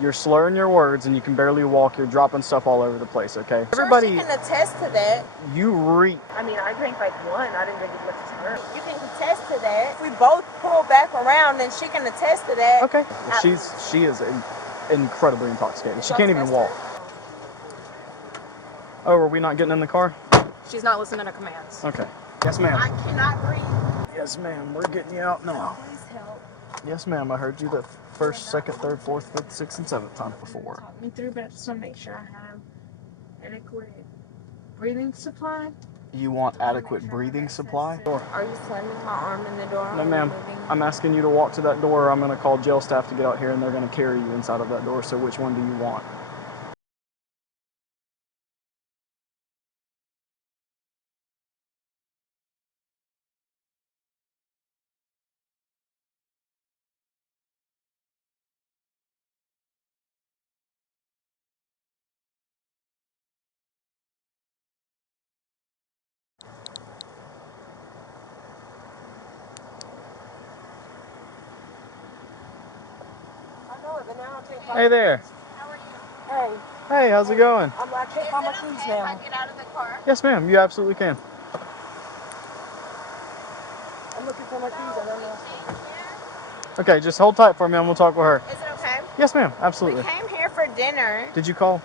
You're slurring your words and you can barely walk. You're dropping stuff all over the place, okay? Everybody can attest to that. You I mean, I drank like one. I didn't drink as much as her. You can attest to that. If we both pull back around, then she can attest to that. Okay. She is incredibly intoxicated. She can't even walk. Oh, are we not getting in the car? She's not listening to commands. Okay. Yes, ma'am. I cannot breathe. Yes, ma'am. We're getting you out now. Please help. Yes, ma'am. I heard you the first, second, third, fourth, fifth, sixth, and seventh time before. Talk me through, but I just want to make sure I have adequate breathing supply. You want adequate breathing supply? Are you slamming my arm in the door? No, ma'am. I'm asking you to walk to that door. I'm going to call jail staff to get out here, and they're going to carry you inside of that door. So which one do you want? Hey there. How are you? Hey, Hey, how's it going? I can't find my keys now. If I get out of the car? Yes, ma'am. You absolutely can. I'm looking for my keys. I don't know. Okay, just hold tight for me and we'll talk with her. Is it okay? Yes, ma'am. We Absolutely. came here for dinner. Did you call?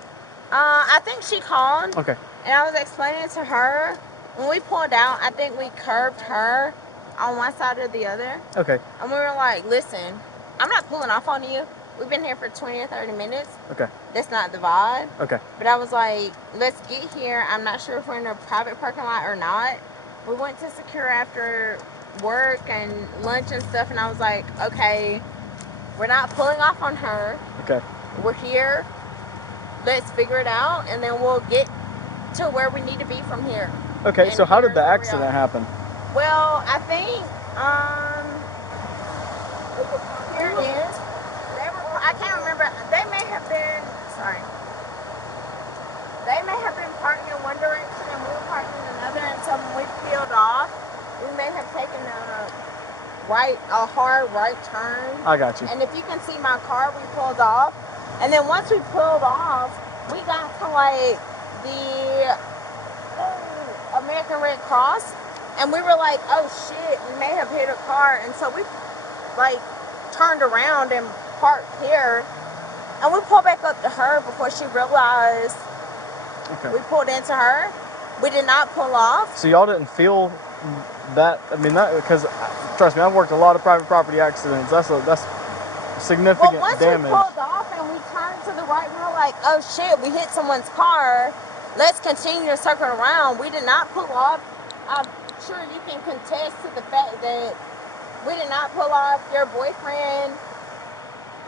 I think she called. Okay. And I was explaining to her. When we pulled out, I think we curved her on one side or the other. Okay. And we were like, listen, I'm not pulling off on you. We've been here for 20 or 30 minutes. Okay. That's not the vibe. Okay. But I was like, let's get here. I'm not sure if we're in a private parking lot or not. We went to Sakura after work and lunch and stuff. And I was like, okay, we're not pulling off on her. Okay. We're here. Let's figure it out. And then we'll get to where we need to be from here. Okay, And so how did here's the where we accident are. happen? Well, I think, here it is. I can't remember. They may have been, sorry. They may have been parking in one direction and we were parking in another. And so when we peeled off, we may have taken a hard right turn. I got you. And if you can see my car, we pulled off. And then once we pulled off, we got to like the American Red Cross. And we were like, oh shit, we may have hit a car. And so we like turned around and parked here. And we pulled back up to her before she realized we pulled into her. We did not pull off. So y'all didn't feel that? I mean, that because trust me, I've worked a lot of private property accidents. That's significant Well, once damage. we pulled off and we turned to the right, we were like, oh shit, we hit someone's car. Let's continue to circle around. We did not pull off. I'm sure you can contest to the fact that we did not pull off. Your boyfriend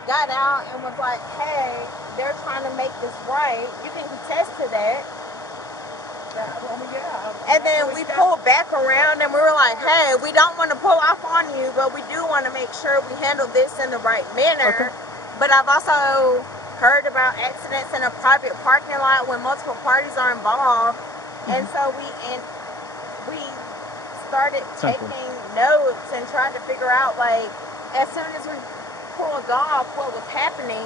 got out and was like, hey, they're trying to make this right. You can contest to that. And then we pulled back around and we were like, hey, we don't want to pull off on you, but we do want to make sure we handle this in the right manner. Okay. But I've also heard about accidents in a private parking lot when multiple parties are involved. And so we started taking notes and trying to figure out, like, as soon as we pulled off, what was happening,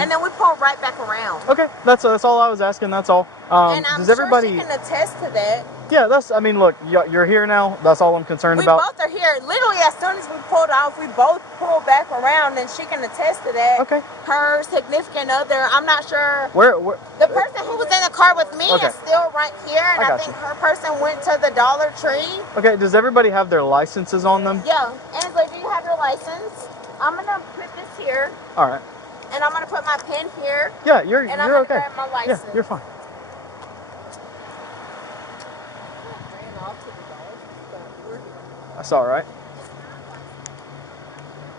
and then we pulled right back around. Okay, that's all I was asking. That's all. And I'm does everybody? sure she can attest to that. Yeah, I mean, look, you're here now. That's all I'm concerned about. We both are here. Literally, as soon as we pulled off, we both pulled back around, and she can attest to that. Okay. Her significant other, I'm not sure. Where? The person who was in the car with me is still right here, and I think you. her person went to the Dollar Tree. Okay, does everybody have their licenses on them? Yeah. Angela, do you have your license? I'm going to put this here. All right. And I'm going to put my pen here. Yeah, you're and I'm okay. grab my license. Yeah, you're fine. That's all right.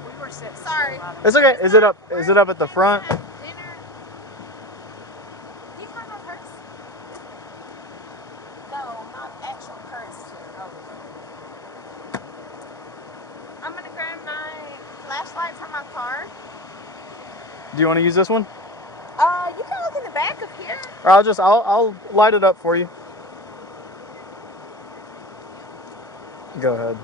We were set. Sorry. It's okay. Is it up at the front? Dinner. Do you find my purse? No, not actual purse. I'm going to grab my flashlight from my car. Do you want to use this one? You can look in the back of here. Or I'll light it up for you. Go ahead.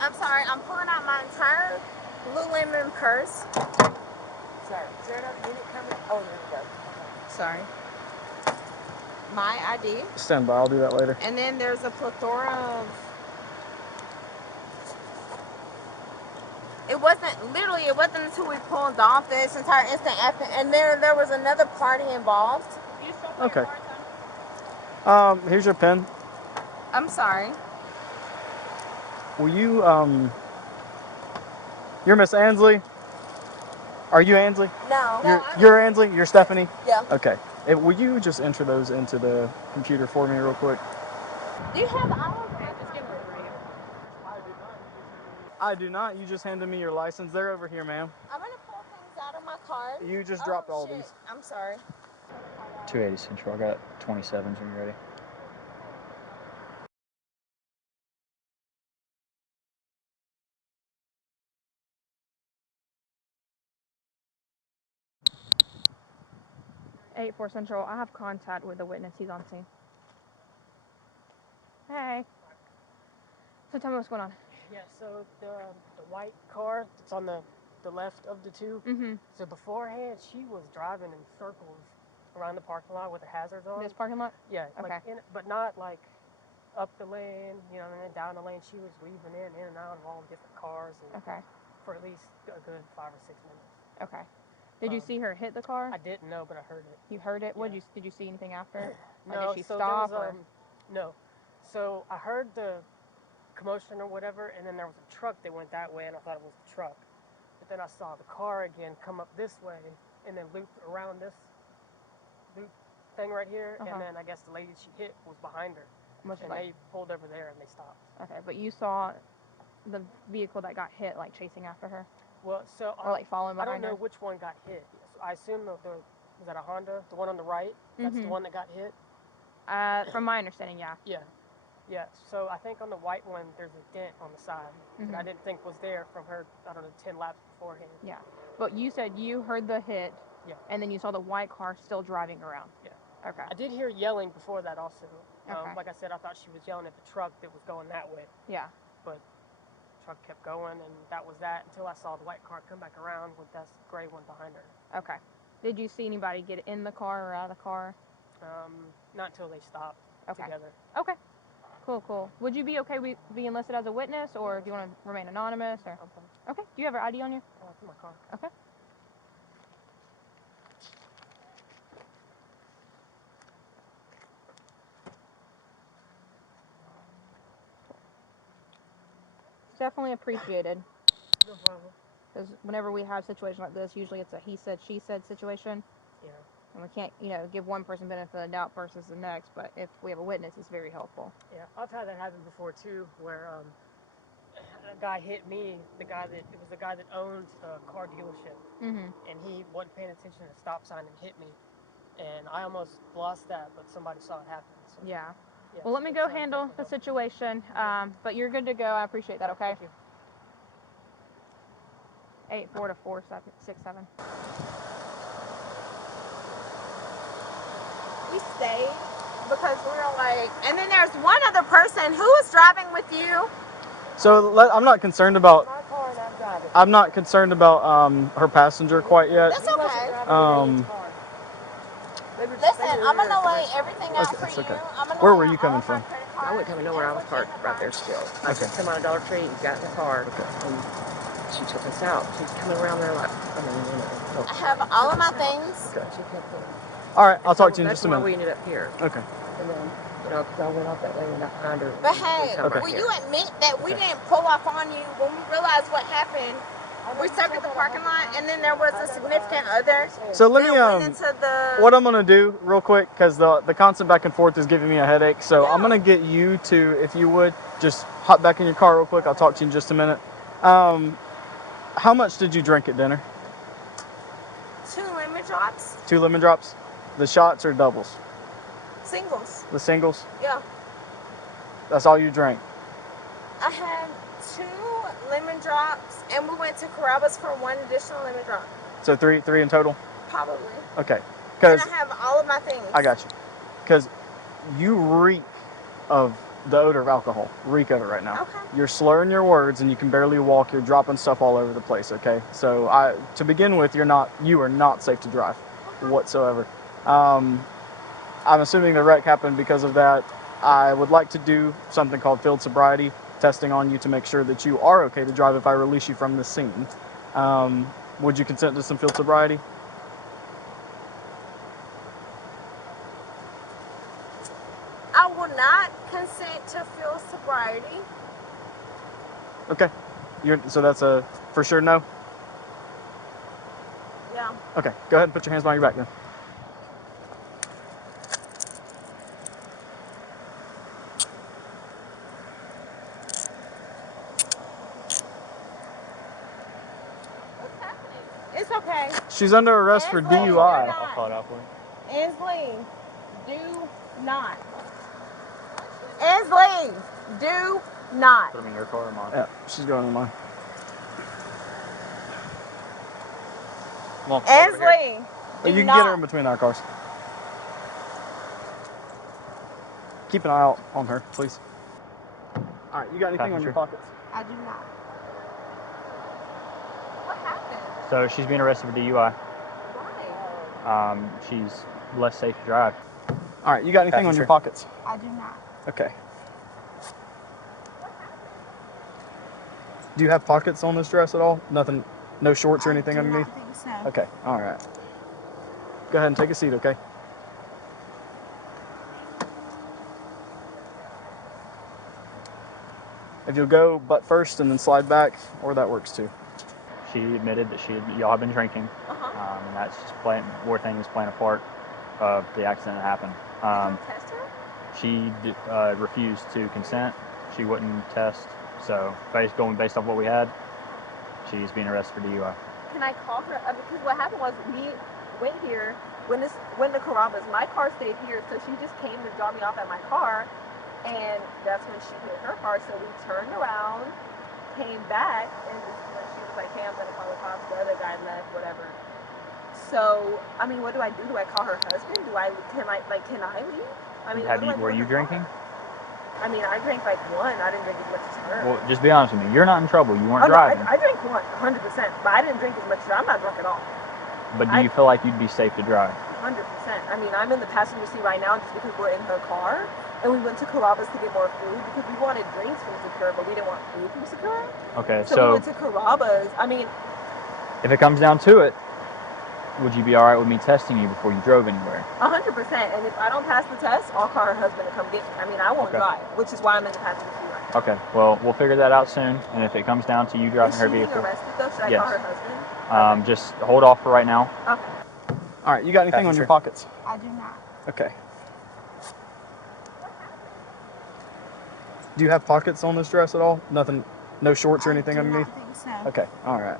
I'm sorry, I'm pulling out my entire Blue lemon purse. Sorry. Is there another unit coming? Oh, there we go. Okay. Sorry. My ID. Stand by. I'll do that later. And then there's a plethora of. It wasn't until we pulled off this entire instant after, and there was another party involved. Okay. Here's your pen. I'm sorry. Will you You're Miss Ansley? Are you Ansley? No. You're Ansley? You're Stephanie? Yeah. Okay. Will you just enter those into the computer for me real quick? Do you have all of them? Just give her the radio. I do not. You just handed me your license. They're over here, ma'am. I'm gonna pull things out of my card. You just dropped all shit. these. I'm sorry. 280 Central. I got 27s when you're ready. Eight 4 Central. I have contact with the witness. He's on scene. Hey. So tell me what's going on. Yeah, so the white car that's on the left of the two. Mm-hmm. So beforehand, she was driving in circles around the parking lot with the hazards on. This parking lot? Yeah, Okay. like but not like up the lane, you know, and then down the lane. She was weaving in and out of all different cars. And Okay. For at least a good 5 or 6 minutes. Okay. Did you see her hit the car? I didn't know, but I heard it. You heard it? Yeah. Did you see anything after? No. Like, did she so stop? there was, no. So I heard the commotion or whatever, and then there was a truck that went that way, and I thought it was the truck. But then I saw the car again come up this way, and then loop around this loop thing right here, and then I guess the lady she hit was behind her, and they pulled over there and they stopped. Okay, but you saw the vehicle that got hit, like, chasing after her? Well, so Or, like, following behind her? I don't know which one got hit. So I assume was that a Honda? The one on the right? That's the one that got hit? From my understanding, yeah. Yeah, so I think on the white one, there's a dent on the side that I didn't think was there from her, I don't know, 10 laps beforehand. Yeah, but you said you heard the hit, and then you saw the white car still driving around. Yeah. Okay. I did hear yelling before that also. Okay. Like I said, I thought she was yelling at the truck that was going that way. Yeah. But the truck kept going, and that was that until I saw the white car come back around with that gray one behind her. Okay. Did you see anybody get in the car or out of the car? Not until they stopped together. Okay. Cool. Would you be okay with being listed as a witness, or do you want to remain anonymous? Or okay. Do you have her ID on you? It's in my car. Okay. It's definitely appreciated. No problem. Because whenever we have situations like this, usually it's a he said, she said situation. Yeah. And we can't, give one person benefit of the doubt versus the next. But if we have a witness, it's very helpful. Yeah, I've had that happen before too, where a guy hit me. It was the guy that owned a car dealership, and he wasn't paying attention to the stop sign and hit me, and I almost lost that, but somebody saw it happen. So, yeah. Well, let me go handle the situation. But you're good to go. I appreciate that. Okay. Thank you. 84 to 467. We stayed because we were like, and then there's one other person who was driving with you. So I'm not concerned about. My car and I'm driving. I'm not concerned about her passenger quite yet. That's okay. Listen, I'm gonna lay everything out for it's you. okay. I'm gonna Where lay were out you coming all my from? credit I wasn't cards coming nowhere. I and was what parked you have right there on. still. I just come out of Dollar Tree and got in the car. Okay. And she took us out. She's coming around there like, I have all of my things. Okay. She kept going. All right, I'll talk to you in That's just a why minute. we ended up here. Okay. And then, because I went off that way and got behind her. But hey, Come right will here. you admit that we didn't pull off on you when we realized what happened? We circled the parking lot, and then there was a significant other. So let me went into the. what I'm gonna do real quick, because the constant back and forth is giving me a headache. So I'm gonna get you to, if you would, just hop back in your car real quick. I'll talk to you in just a minute. How much did you drink at dinner? 2 lemon drops. 2 lemon drops. The shots or doubles? Singles. The singles. Yeah. That's all you drank. I had 2 lemon drops, and we went to Carrabba's for 1 additional lemon drop. So three in total. Probably. Okay. And Because I have all of my things. I got you. Because you reek of the odor of alcohol. Reek of it right now. Okay. You're slurring your words and you can barely walk. You're dropping stuff all over the place, okay? So to begin with, you are not safe to drive whatsoever. I'm assuming the wreck happened because of that. I would like to do something called field sobriety testing on you to make sure that you are okay to drive if I release you from this scene. Would you consent to some field sobriety? I will not consent to field sobriety. Okay. So that's a for sure no? Yeah. Okay, go ahead and put your hands behind your back then. What's happening? It's okay. She's under arrest for Ansley, DUI. you're not. I'll call it out for you. Ansley, do not. Ansley, do not. Put them in your car or mine? Yeah, she's going in mine. Come on, over here. Ansley, do You can not. get her in between our cars. Keep an eye out on her, please. All right, you got anything on your Passenger. pockets? I do not. What happened? So she's being arrested for DUI. Why? She's less safe to drive. All right, you got anything on your pockets? I do not. Okay. Do you have pockets on this dress at all? Nothing, no shorts or anything underneath? I think so. Okay, all right. Go ahead and take a seat, okay? If you'll go butt first and then slide back, or that works too. She admitted that y'all have been drinking, Uh-huh. and that's just where things playing a part of the accident that happened. Can you test her? She refused to consent. She wouldn't test. So going based off what we had, she's being arrested for DUI. Can I call her? Because what happened was we went here when the Carrabba's. My car stayed here, so she just came to drop me off at my car, and that's when she hit her car. So we turned around, came back, and when she was like, "Hey, I'm gonna call the cops," the other guy left, whatever. So I mean, what do I do? Do I call her husband? Can I leave? I mean, Were you drinking? I mean, I drank like one. I didn't drink as much as her. Well, just be honest with me. You're not in trouble. You weren't Oh, no, driving. I drank one, 100%, but I didn't drink as much as her. I'm not drunk at all. But do you feel like you'd be safe to drive? 100%. I mean, I'm in the passenger seat right now just because we're in her car, and we went to Carrabba's to get more food because we wanted drinks from Sakura, but we didn't want food from Sakura. Okay, So we went to Carrabba's. I mean, if it comes down to it, would you be all right with me testing you before you drove anywhere? 100%. And if I don't pass the test, I'll call her husband to come get me. I mean, I won't Okay. drive, which is why I'm in the passenger seat right now. Okay, well, we'll figure that out soon. And if it comes down to you driving Is her she being vehicle, arrested though? Should I Yes. call her husband? just hold off for right now. Okay. All right, you got anything on your pockets? I do not. Okay. Do you have pockets on this dress at all? Nothing, no shorts or anything underneath? I think so. Okay, all right.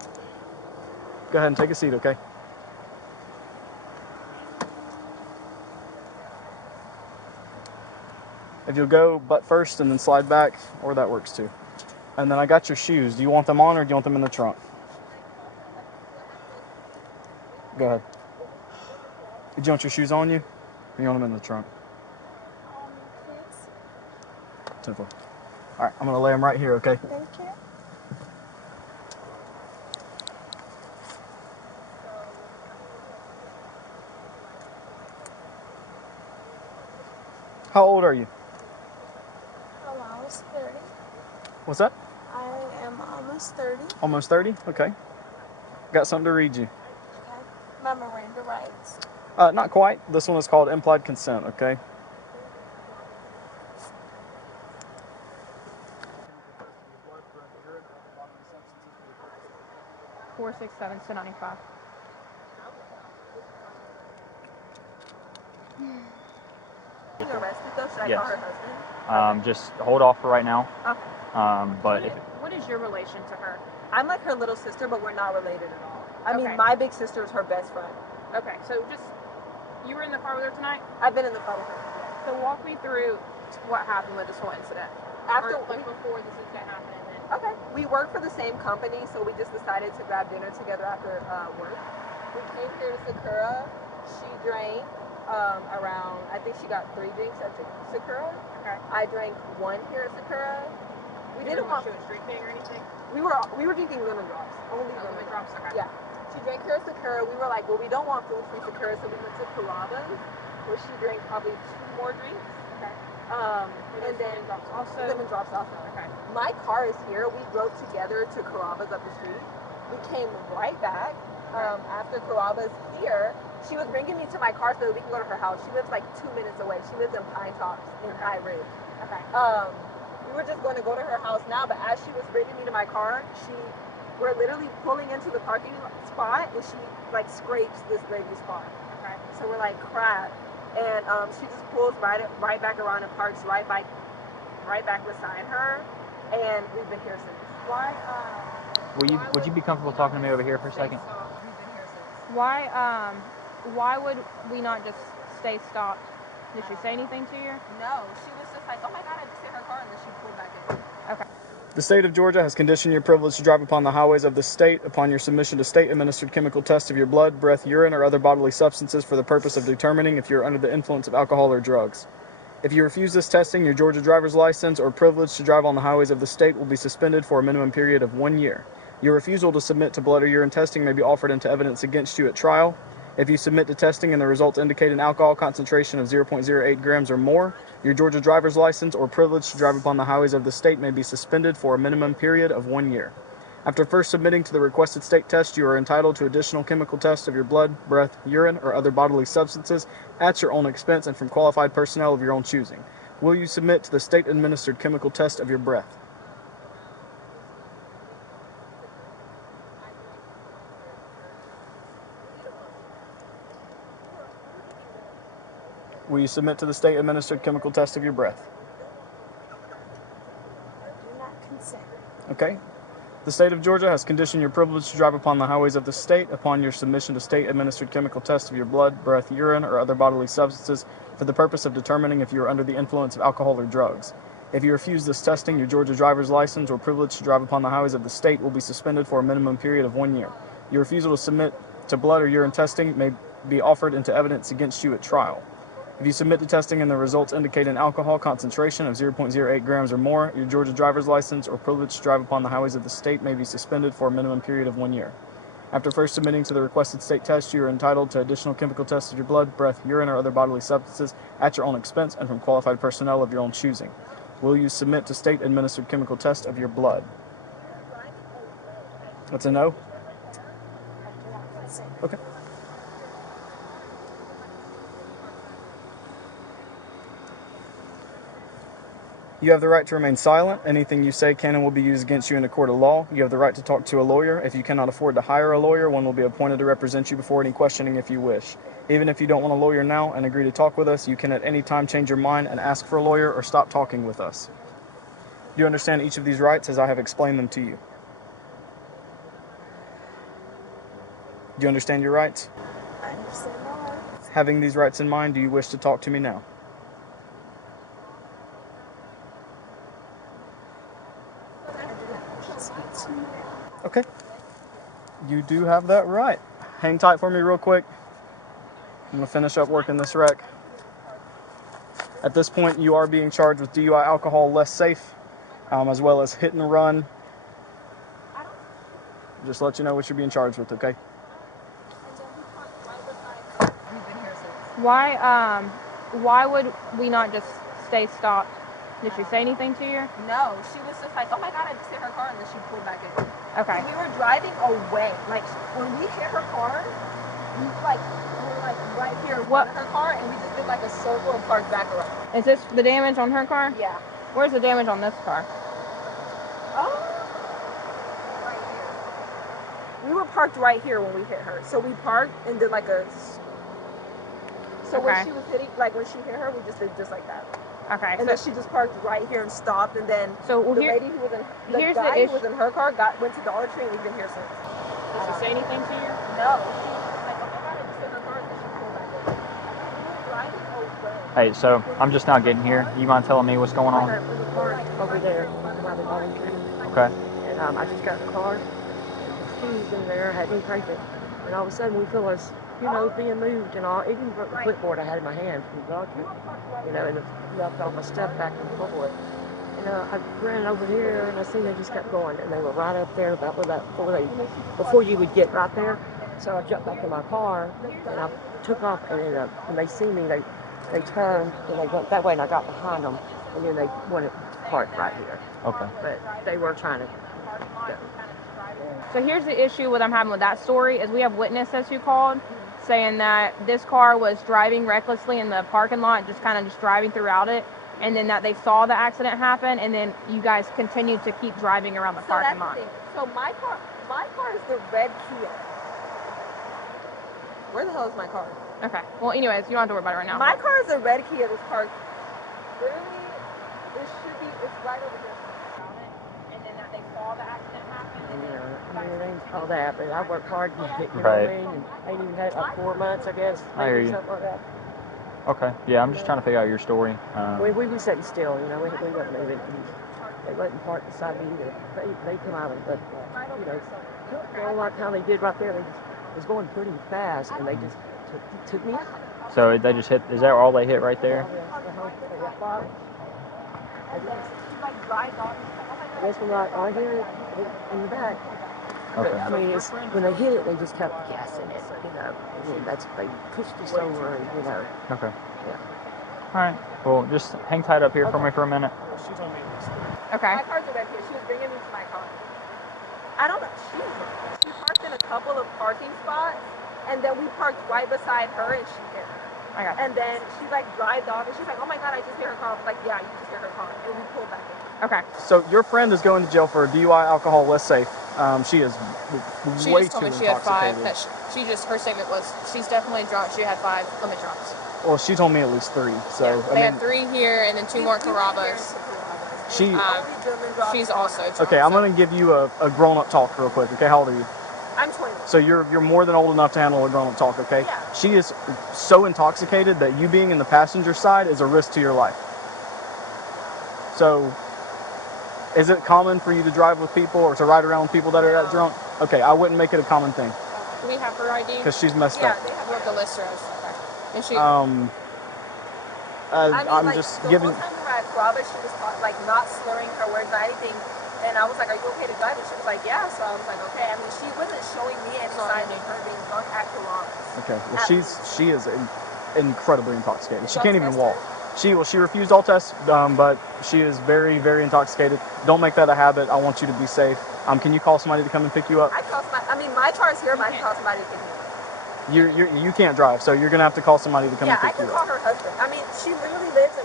Go ahead and take a seat, okay? If you'll go butt first and then slide back, or that works too. And then I got your shoes. Do you want them on or do you want them in the trunk? Go ahead. Did you want your shoes on you? Or you want them in the trunk? Please. 10-4. All right, I'm gonna lay them right here, okay? Thank you. How old are you? Almost 30. What's that? I am almost 30. Almost 30? Okay. Got something to read you. Okay. My Miranda rights. Not quite. This one is called Implied Consent, okay? Four, 6, 7 to 95. Being arrested though? Should I Yes. call her husband? Just hold off for right now. Okay. But if, What is your relation to her? I'm like her little sister, but we're not related at all. I Okay. mean, my big sister is her best friend. Okay, so you were in the car with her tonight? I've been in the car with her. So walk me through what happened with this whole incident. After, Or, like before this incident happened and then. okay, we work for the same company, so we just decided to grab dinner together after work. We came here to Sakura. She drank. around, I think she got 3 drinks at Sakura. Okay. I drank 1 here at Sakura. We didn't want to do a street thing or anything? we were drinking lemon drops. Only lemon drops. Okay. Yeah. She drank here at Sakura. We were like, well, we don't want food from Sakura, so we went to Carrabba's, where she drank probably 2 more drinks. Okay. And then lemon drops also. Okay. My car is here. We drove together to Carrabba's up the street. We came right back after Carrabba's here. She was bringing me to my car so that we can go to her house. She lives like 2 minutes away. She lives in Pine Tops in High Ridge. Okay. We were just going to go to her house now, but as she was bringing me to my car, we're literally pulling into the parking spot, and she like scrapes this lady's car. Okay. So we're like, crap. And she just pulls right back around and parks right back beside her, and we've been here since. Why? Would you be comfortable talking to me over here for a second? We've been here since. Why would we not just stay stopped? Did she say anything to you? No, she was just like, oh my God, I just hit her car, and then she pulled back in. Okay. The state of Georgia has conditioned your privilege to drive upon the highways of the state upon your submission to state-administered chemical tests of your blood, breath, urine, or other bodily substances for the purpose of determining if you are under the influence of alcohol or drugs. If you refuse this testing, your Georgia driver's license or privilege to drive on the highways of the state will be suspended for a minimum period of 1 year. Your refusal to submit to blood or urine testing may be offered into evidence against you at trial. If you submit to testing and the results indicate an alcohol concentration of 0.08 grams or more, your Georgia driver's license or privilege to drive upon the highways of the state may be suspended for a minimum period of 1 year. After first submitting to the requested state test, you are entitled to additional chemical tests of your blood, breath, urine, or other bodily substances at your own expense and from qualified personnel of your own choosing. Will you submit to the state-administered chemical test of your breath? Will you submit to the state-administered chemical test of your breath? Do not consent. Okay. The state of Georgia has conditioned your privilege to drive upon the highways of the state upon your submission to state-administered chemical tests of your blood, breath, urine, or other bodily substances for the purpose of determining if you are under the influence of alcohol or drugs. If you refuse this testing, your Georgia driver's license or privilege to drive upon the highways of the state will be suspended for a minimum period of 1 year. Your refusal to submit to blood or urine testing may be offered into evidence against you at trial. If you submit to testing and the results indicate an alcohol concentration of 0.08 grams or more, your Georgia driver's license or privilege to drive upon the highways of the state may be suspended for a minimum period of 1 year. After first submitting to the requested state test, you are entitled to additional chemical tests of your blood, breath, urine, or other bodily substances at your own expense and from qualified personnel of your own choosing. Will you submit to state-administered chemical test of your blood? That's a no? Okay. You have the right to remain silent. Anything you say can and will be used against you in a court of law. You have the right to talk to a lawyer. If you cannot afford to hire a lawyer, one will be appointed to represent you before any questioning if you wish. Even if you don't want a lawyer now and agree to talk with us, you can at any time change your mind and ask for a lawyer or stop talking with us. Do you understand each of these rights as I have explained them to you? Do you understand your rights? I understand my rights. Having these rights in mind, do you wish to talk to me now? Okay. You do have that right. Hang tight for me real quick. I'm going to finish up working this wreck. At this point, you are being charged with DUI alcohol less safe, as well as hit and run. Just let you know what you're being charged with, okay? We've been here since. Why would we not just stay stopped? Did she say anything to you? No, she was just like, oh my God, I just hit her car, and then she pulled back in. Okay. And we were driving away. Like, when we hit her car, we were like right here in front of her car, and we just did like a circle and parked back around. Is this the damage on her car? Yeah. Where's the damage on this car? Right here. We were parked right here when we hit her. So we parked and did like a... So Okay. when she was hitting, like when she hit her, we just did just like that. Okay. And then she just parked right here and stopped, and then So the here, lady who was in the here's the guy who issue. was in her car went to Dollar Tree, and we've been here since. Did she say anything to you? No, she was just like, oh my God, I just hit her car, and then she pulled back in. We were driving away. Hey, so I'm just now getting here. You mind telling me what's going on? There's a car over there by the Dollar Tree. Okay. And I just got in the car. shoes in there, had me pregnant. And all of a sudden we feel us, being moved and all. It even broke the clipboard I had in my hand from the doctor, and it left all my stuff back in the floor. And I ran over here and I seen they just kept going, and they were right up there before you would get right there. So I jumped back in my car and I took off, and then when they see me, they turned and they went that way, and I got behind them, and then they wanted to park right here. Okay. But they were trying to go. So here's the issue with I'm having with that story is we have witnesses who called saying that this car was driving recklessly in the parking lot, just driving throughout it, and then that they saw the accident happen, and then you guys continued to keep driving around the parking lot. So my car is the red Kia. Where the hell is my car? Okay. Well, anyways, you don't have to worry about it right now. My car is a red Kia. This car, literally, it's right over here. And then that they saw the accident happen. It ain't all that, but I worked hard to get Right. and I ain't even had it like 4 months, I guess. I hear maybe you. Something like that. Okay. Yeah, I'm just trying to figure out your story. We were sitting still, we wasn't moving. They wasn't parked beside me either. They come out, but a lot of time they did right there. They just was going pretty fast, and they just took me out. So they just hit. Is that all they hit right there? This one right here in the back. Okay. But, I mean, when they hit it, they just kept gassing it, And then they pushed us over, and Okay. Yeah. All right. Well, just hang tight up here for me for a minute. Okay. My car's a red Kia. She was bringing me to my car. I don't know. She parked in a couple of parking spots, and then we parked right beside her, and she hit her. I got you. And then she drives off, and she's like, "Oh my God, I just hit her car." I was like, "Yeah, you just hit her car," and we pulled back in. Okay. So your friend is going to jail for DUI, alcohol, less safe. She is She way just told too me she had 5. intoxicated. That she just, her statement was she's definitely drunk. She had 5 limit drops. Well, she told me at least 3. So Yeah, I they mean, had 3 here and then 2 more Carrabba's. she. She's also drunk. Okay, I'm so- gonna give you a grown-up talk real quick. Okay, how old are you? I'm 21. So you're more than old enough to handle a grown-up talk. Okay. Yeah. She is so intoxicated that you being in the passenger side is a risk to your life. So, is it common for you to drive with people or to ride around with people that are that drunk? Okay, I wouldn't make it a common thing Do we have her ID? because she's messed Yeah, up. they have What the list is. Okay. And she. I'm just the giving. whole time we were at Robert, she was not slurring her words or anything. And I was like, "Are you okay to drive?" And she was like, "Yeah." So I was like, "Okay." I mean, she wasn't showing me any signs of her being drunk at kilometers. Okay, well, she is incredibly intoxicated. She Y'all can't even test walk. her? She refused all tests, but she is very, very intoxicated. Don't make that a habit. I want you to be safe. Can you call somebody to come and pick you up? My car's here, but I can call somebody to pick me up. You can't drive, so you're gonna have to call somebody to come Yeah, and I pick can you call up. her husband. I mean, she literally lives in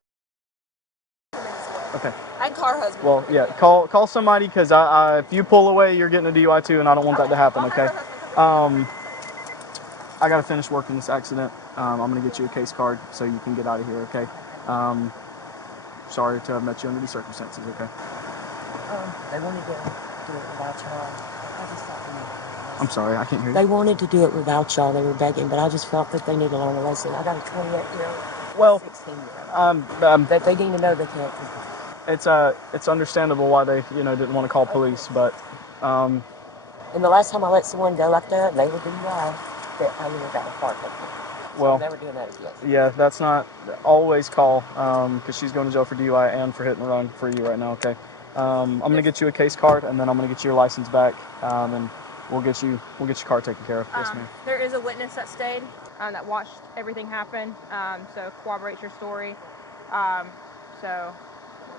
2 minutes away. Okay. I can call her husband. Well, yeah, call somebody because if you pull away, you're getting a DUI too, and I don't want that to happen. I'll have Okay. her husband I gotta finish working this accident. I'm gonna get you a case card so you can get out of here. Okay. Sorry to have met you under these circumstances. Okay. They wanted to do it without y'all. I just thought, I'm sorry, I can't hear you. They wanted to do it without y'all. They were begging, but I just felt that they need to learn a lesson. I got a 28-year-old, Well, 16-year-old. That they need to know they can't do it. it's understandable why they didn't want to call police, but And the last time I let someone go like that, and they were DUI, that I would have got a park. So well, I'm never doing that again. yeah, that's not always call because she's going to jail for DUI and for hit and run for you right now. Okay. I'm gonna get you a case card and then I'm gonna get your license back and we'll get your car taken care of. Yes, ma'am. There is a witness that stayed that watched everything happen, so corroborates your story. So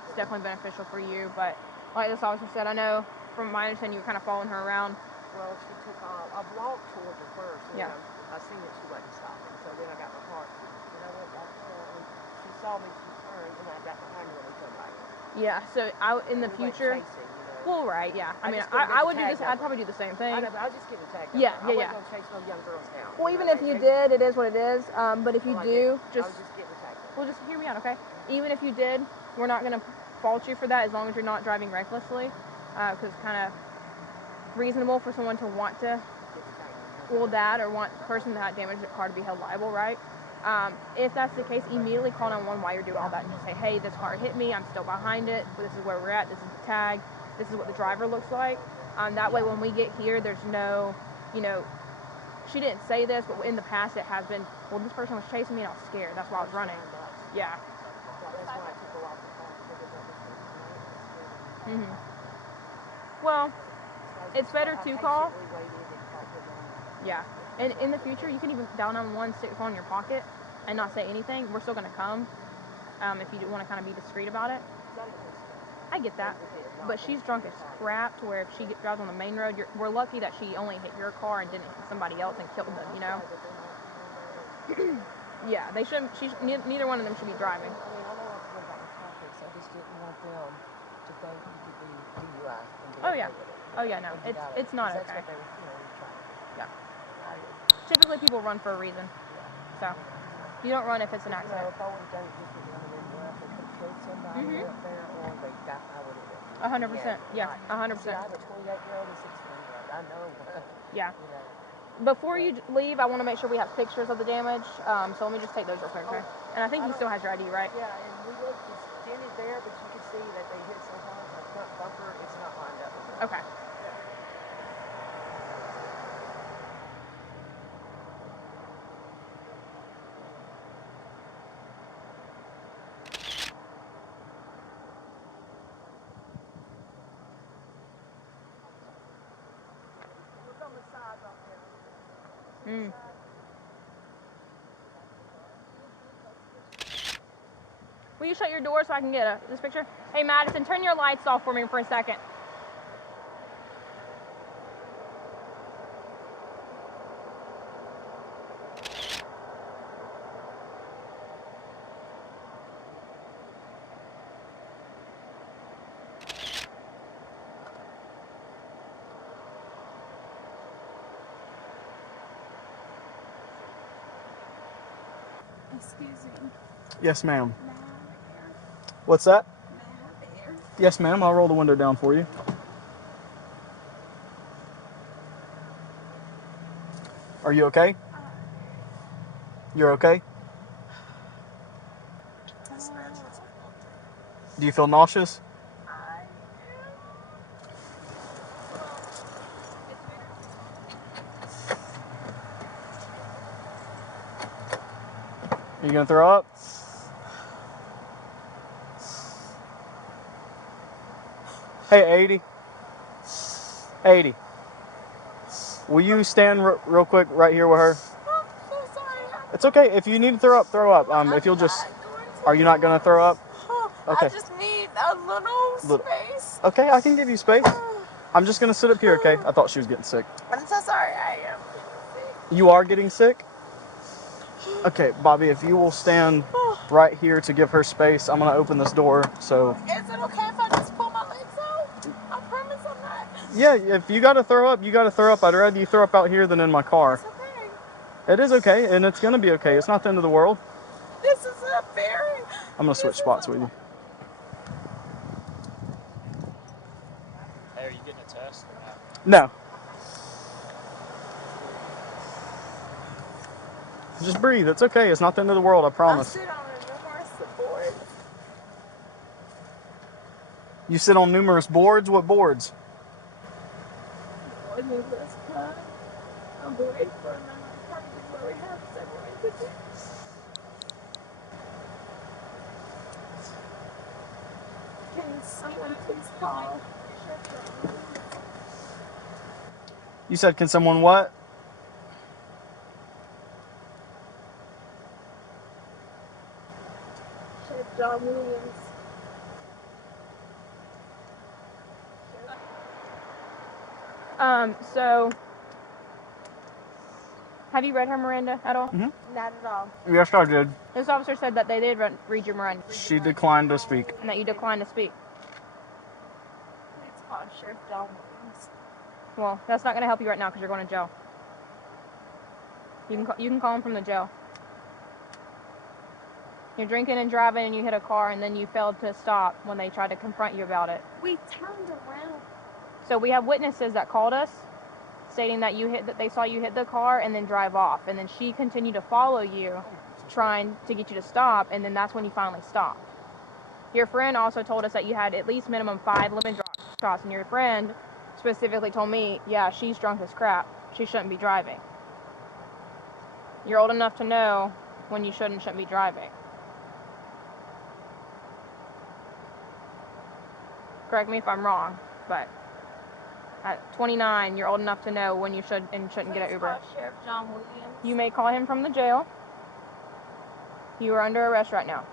it's definitely beneficial for you. But like this officer said, I know from my understanding you were kind of following her around. Well, she took off. I walked toward her first. And Yeah. I seen that she wasn't stopping, so then I got my car. And I went back there, and she saw me. She turned, and I got behind her when we come back. Yeah. So in the We went future. chasing, Well, right. Yeah. I mean, just couldn't get I the would do tag this. I'd number. probably do the same thing. I know, but I was just getting tagged. Yeah, I yeah, wasn't gonna chase no young girls down. Well, even if you did, it is what it is. But if you Well, I do, didn't. just I was just getting tagged. well, just hear me out, okay? Even if you did, we're not gonna fault you for that as long as you're not driving recklessly, because it's kind of reasonable for someone to want to, want the person that damaged the car to be held liable, right? If that's the case, immediately call 911 while you're doing all that and just say, hey, this car hit me, I'm still behind it, this is where we're at, this is the tag, this is what the driver looks like. That way when we get here, there's no, you know, she didn't say this, but in the past it has been, well, this person was chasing me and I was scared. That's why I was running. Yeah. That's why I took her off the car. Mhm. Well, it's better to call. Yeah. And in the future, you can even dial 911, stick the phone in your pocket, and not say anything. We're still going to come if you want to kind of be discreet about it. I get that. But she's drunk as crap to where if she drives on the main road, we're lucky that she only hit your car and didn't hit somebody else and killed them, you know? Yeah, they shouldn't, neither one of them should be driving. I mean, I know I'm about the topics. I just didn't want them to think you could be DUI and be Oh, okay yeah. with it. Oh, yeah, no. It's not That's okay. what they were, trying to do. Yeah. Typically, people run for a reason. So, you don't run if it's an accident. If I would have done it just because I'm in work, they could have killed somebody out there, or they got, I would have. 100%. Yeah, 100%. See, I have a 28-year-old and a 16-year-old. I know. Yeah. You know. Before you leave, I want to make sure we have pictures of the damage. So let me just take those real quick, okay? And I think he still has your ID, right? Yeah, and we looked, it's dented there, but you can see that they hit so hard, the front bumper, it's not lined up with it. Okay. Mm. Will you shut your door so I can get this picture? Hey, Madison, turn your lights off for me for a second. Excuse me. Yes, ma'am. May I have air? What's that? May I have air? Yes, ma'am. I'll roll the window down for you. Are you okay? You're okay? Do you feel nauseous? Are you gonna throw up? Hey, 80. 80. Will you stand real quick right here with her? I'm so sorry. It's okay. If you need to throw up, throw up. If you'll just... Are you not gonna throw up? Okay. I just need a little space. Okay, I can give you space. I'm just gonna sit up here, okay? I thought she was getting sick. I'm so sorry. I am. You are getting sick? Okay, Bobby, if you will stand right here to give her space, I'm gonna open this door, so... Is it okay if I just pull my legs out? I promise I'm not. Yeah, if you gotta throw up, you gotta throw up. I'd rather you throw up out here than in my car. It's okay. It is okay, and it's gonna be okay. It's not the end of the world. This is a very... I'm gonna switch spots with you. Hey, are you getting a test or not? No. Just breathe. It's okay. It's not the end of the world, I I promise. sit on a numerous board. You sit on numerous boards? What boards? Board numerous club. I'm board for a member party where we have several entities. Can someone please call? You said, can someone what? Chef John Williams. So, have you read her Miranda at all? Mm-hmm. Not at all. Yes, I did. This officer said that they did read your Miranda She declined to speak. and that you declined to speak. It's called Chef John Williams. Well, that's not going to help you right now because you're going to jail. You can call him from the jail. You're drinking and driving and you hit a car and then you failed to stop when they tried to confront you about it. We turned around. So we have witnesses that called us stating that they saw you hit the car and then drive off, and then she continued to follow you trying to get you to stop, and then that's when you finally stopped. Your friend also told us that you had at least minimum 5 lemon drops, and your friend specifically told me, yeah, she's drunk as crap. She shouldn't be driving. You're old enough to know when you should and shouldn't be driving. Correct me if I'm wrong, but at 29, you're old enough to know when you should and shouldn't get an Uber. Call Sheriff John Williams. You may call him from the jail. You are under arrest right now.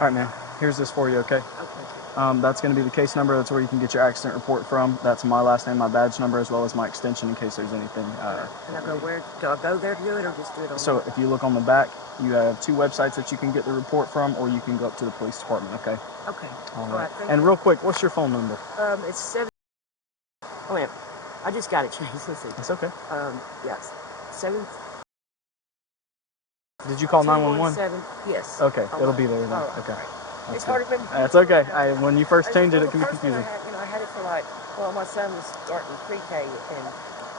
All right, man. Here's this for you, okay? Okay. That's going to be the case number. That's where you can get your accident report from. That's my last name, my badge number, as well as my extension in case there's anything. And I go where? Do I go there to do it, or just do it online? So if you look on the back, you have 2 websites that you can get the report from, or you can go up to the police department, okay? Okay. All right. right. And real quick, what's your phone number? It's 7. Oh yeah, I just got it changed. Let's see. It's okay. Yes. 7. Did you call 911? 7. Yes. Okay, Oh, it'll be there then. all right, Okay. all right. That's It's good. hard to remember. That's okay. When you first change it, it can be Well, the first one confusing. I had it for like, well, my son was starting pre-K, and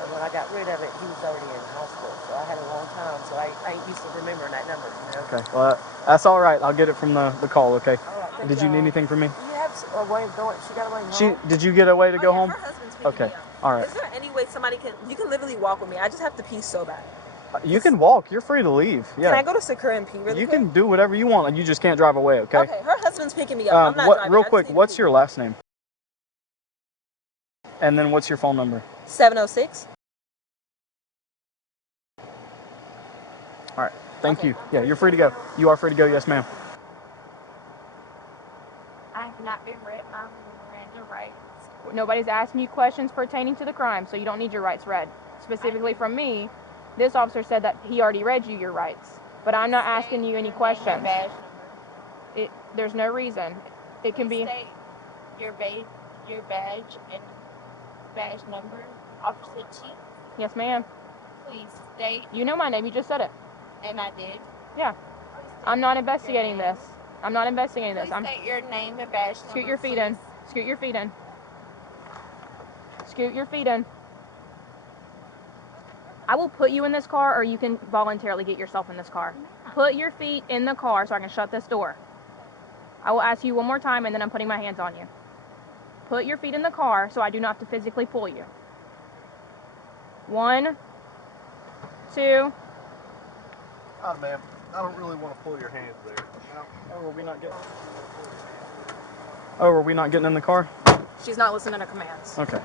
when I got rid of it, he was already in high school, so I had a long time, so I ain't used to remembering that number, you know? Okay, well, that's all right. I'll get it from the call, okay? All right, thank Did you need y'all. anything from me? Do you have a way of going? She got a way home? Did you get a way to go home? Her husband's picking Okay, me up. all right. Is there any way somebody you can literally walk with me? I just have to pee so bad. You can walk. You're free to leave. Yeah. Can I go to Sakura and pee really You quick? can do whatever you want. You just can't drive away, okay? Okay, her husband's picking me up. I'm not driving. Real I just quick, need to what's pee. your last name? And then what's your phone number? 706. All right. Thank Okay. you. Yeah, you're free to go. You are free to go. Yes, ma'am. I have not been read my Miranda rights. Nobody's asking you questions pertaining to the crime, so you don't need your rights read. Specifically from me, this officer said that he already read you your rights, but I'm not asking you any questions. Badge number. There's no reason. It can Please be. state your badge and badge number, Officer Chief. Yes, ma'am. Please state, You know my name. You just said it. and I did. Yeah. Please state I'm not your investigating name. this. I'm not investigating this. Please I'm. state your name and badge number. Scoot your feet in. please. Scoot your feet in. Scoot your feet in. I will put you in this car, or you can voluntarily get yourself in this car. Put your feet in the car so I can shut this door. I will ask you one more time, and then I'm putting my hands on you. Put your feet in the car so I do not have to physically pull you. 1, 2. Ma'am, I don't really want to pull your hands there. Oh, are we not getting in the car? She's not listening to commands. Okay.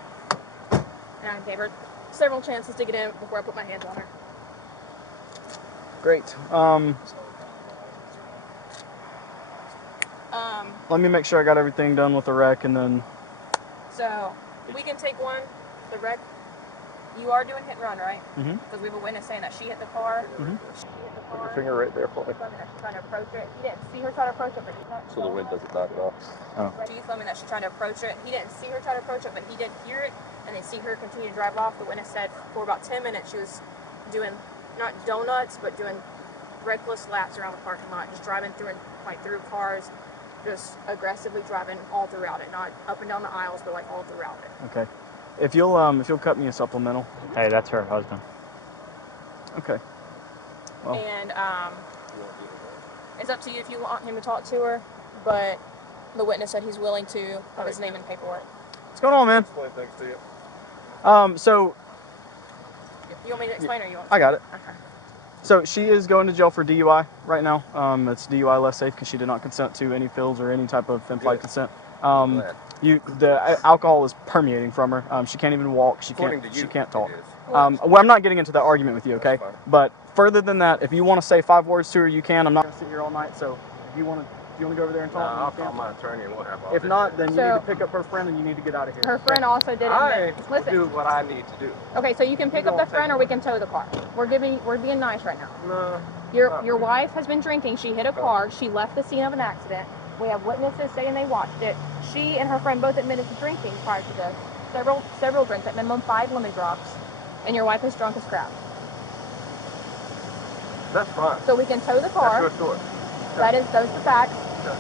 And I gave her several chances to get in before I put my hands on her. Great. Let me make sure I got everything done with the wreck, and then. So, we can take one, the wreck. You are doing hit and run, right? Mhm. Because we have a witness saying that she hit the car. Mhm. She hit the Put your car. finger right there for me. She's claiming that she's trying to approach it. He didn't see her try to approach it, but he So the wind doesn't knock it off. She's claiming that she's trying to approach it. He didn't see her try to approach it, but he did hear it, and then see her continue to drive off. The witness said for about 10 minutes she was doing, not donuts, but doing reckless laps around the parking lot, just driving through cars, just aggressively driving all throughout it, not up and down the aisles, but like all throughout it. Okay. If you'll cut me a supplemental. Hey, that's her husband. Okay. Well. And it's up to you if you want him to talk to her, but the witness said he's willing to have his name in paperwork. What's going on, man? Explain things to you. So You want me to explain or you want? I got it. Okay. So she is going to jail for DUI right now. It's DUI less safe because she did not consent to any fields or any type of implied Good. consent. Glad. The alcohol is permeating from her. She can't even walk. She According can't. to you, She can't talk. it is. Well, I'm not getting into that argument with you, okay? That's fine. But further than that, if you want to say 5 words to her, you can. I'm not going to sit here all night. So if you want to go over there and talk, I'll you call can. my attorney and we'll have all If this. not, then you So- need to pick up her friend and you need to get out of here. Her friend also did I admit. will Listen. do what I need to do. Okay, so you can pick You up the gonna friend take or we can tow the car. We're being nice right now. No. Your wife has been drinking. She hit a car. She left the scene of an accident. We have witnesses saying they watched it. She and her friend both admitted to drinking prior to this. Several drinks, at minimum 5 lemon drops. And your wife is drunk as crap. That's fine. So we can tow the car. That's your story. Those are the facts.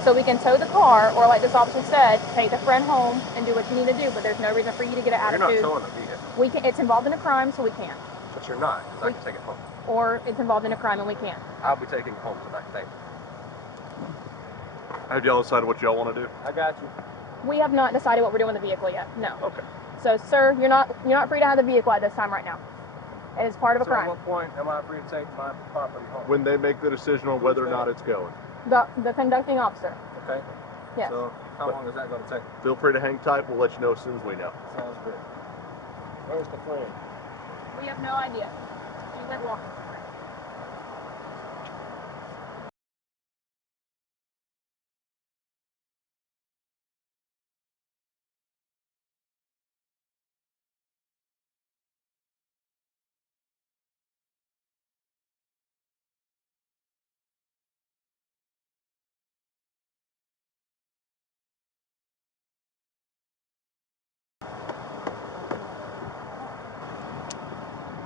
So we can tow the car, or like this officer said, take the friend home and do what you need to do. But there's no reason for you to get an You're not attitude. towing a vehicle, We can. It's involved in a crime, so we can't. but you're not, because I can take it home. Or it's involved in a crime and we can't. I'll be taking it home tonight. Thank you. Have y'all decided what y'all want to do? I got you. We have not decided what we're doing with the vehicle yet. No. Okay. So, sir, you're not free to have the vehicle at this time right now. It is part of a So at crime. what point am I free to take my property home? When they make the decision on whether or not it's going. The conducting officer. Okay. Yes. So how long is that going to take? Feel free to hang tight. We'll let you know as soon as we know. Sounds good. Where's the friend? We have no idea. She went walking.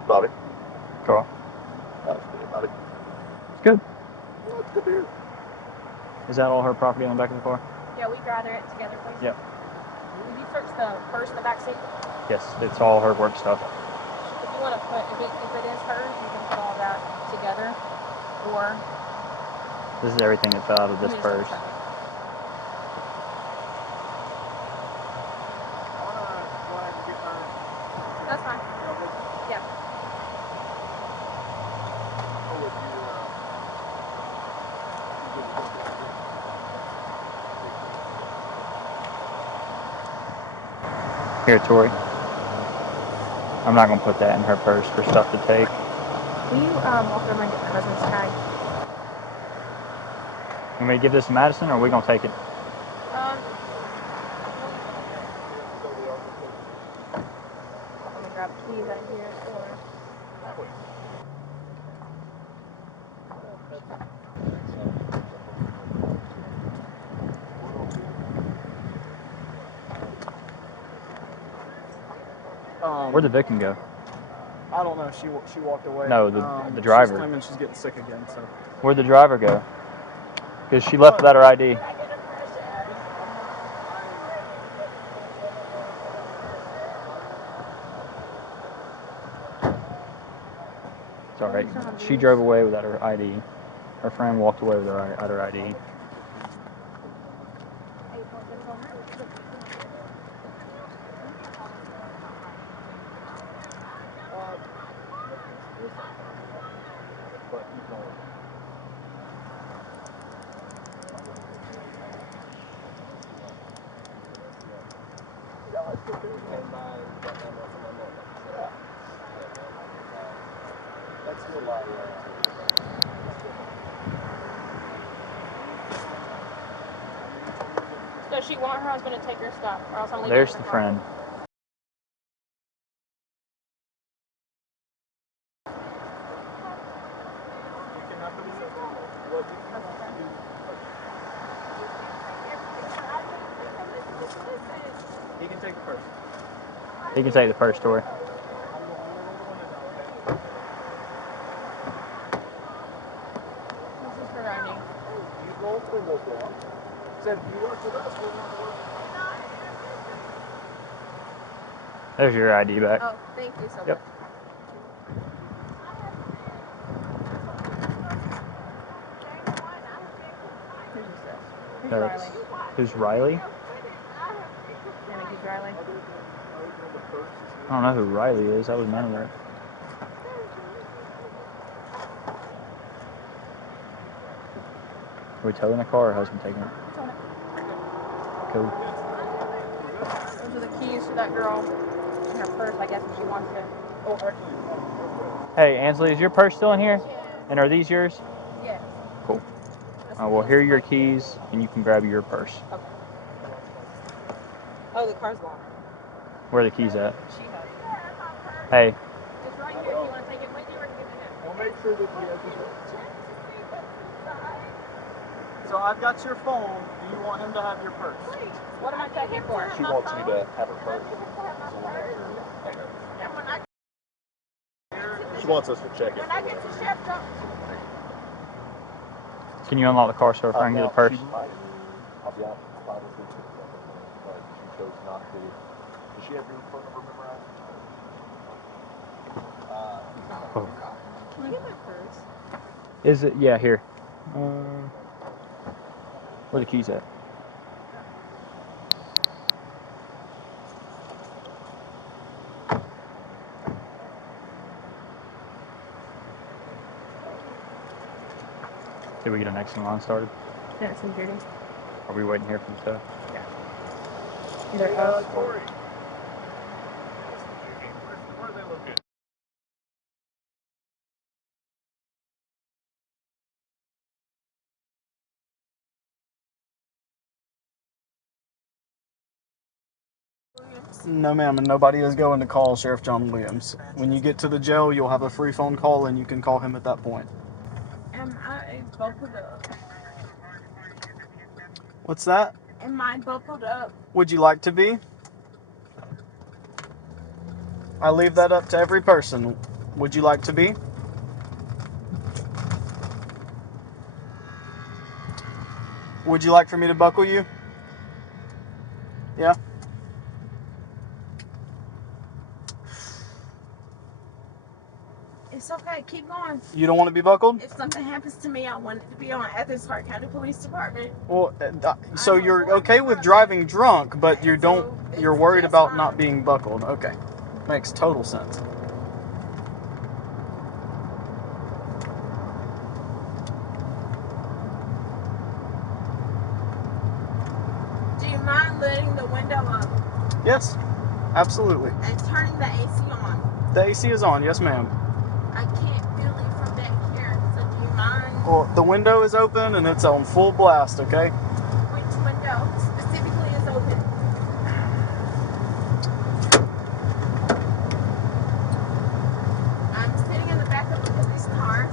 Bobby. Carl. That's good, Bobby. It's good. Well, that's good to hear. Is that all her property on the back of the car? Yeah, we gather it together, please. Yep. Did you search the purse in the back seat? Yes, it's all her work stuff. If you want to put, if it is hers, you can put all that together, or This is everything that fell out of this let me just purse. double check it. I want to go ahead and get her. That's fine. Yeah. Here, Tori. I'm not gonna put that in her purse for stuff to take. Will you walk over and get my husband's tag? You want me to give this to Madison, or are we gonna take it? I'm gonna grab the keys out of here. Where'd the victim go? I don't know. She walked away. No, the driver. She's claiming she's getting sick again. So. Where'd the driver go? Because she left without her ID. It's alright. She drove away without her ID. Her friend walked away without her ID. Does she want her husband to take her stuff, or else I'm leaving There's it in the her car? friend. He can take the purse. He can take the purse, Tori. This is her ID. There's your ID back. Oh, thank you so Yep. much. Who's this? Who's Riley? Who's Riley? You think he's Riley? I don't know who Riley is. That was manager. Are we towing the car or husband taking it? Cool. Those are the keys to that girl in her purse, I guess, if she wants to. Hey, Ansley, is your purse still in here? And are these yours? Yes. Cool. Well, here are your keys, and you can grab your purse. Okay. Oh, the car's gone. Where are the keys at? She has it. Hey, It's right here if you want to take it with you or give it to him. We'll make sure that he has it. So I've got your phone. Do you want him to have your purse? What am I checking for? She wants you to have her purse. She wants us to check it. can you unlock the car so I can get the purse? She might. I'll be honest, probably but she chose not to. Does she have your phone number memorized? Oh. Can you get my purse? Is it? Yeah, here. Where are the keys at? Till we get our next in line started. Yeah, it's in duty. Are we waiting here for the tow? Either us or Corey. Where are they located? No, ma'am, and nobody is going to call Sheriff John Williams. When you get to the jail, you'll have a free phone call, and you can call him at that point. Am I buckled up? What's that? Am I buckled up? Would you like to be? I leave that up to every person. Would you like to be? Would you like for me to buckle you? Yeah? It's okay. Keep going. You don't want to be buckled? If something happens to me, I want it to be on Athens Park County Police Department. Well, so you're okay with driving drunk, but you're worried about not being buckled. Okay. Makes total sense. Do you mind letting the window up Yes, absolutely. and turning the AC on? The AC is on, yes ma'am. I can't feel it from back here, so do you mind? Well, the window is open and it's on full blast, okay? Which window specifically is open? I'm sitting in the back of a police car.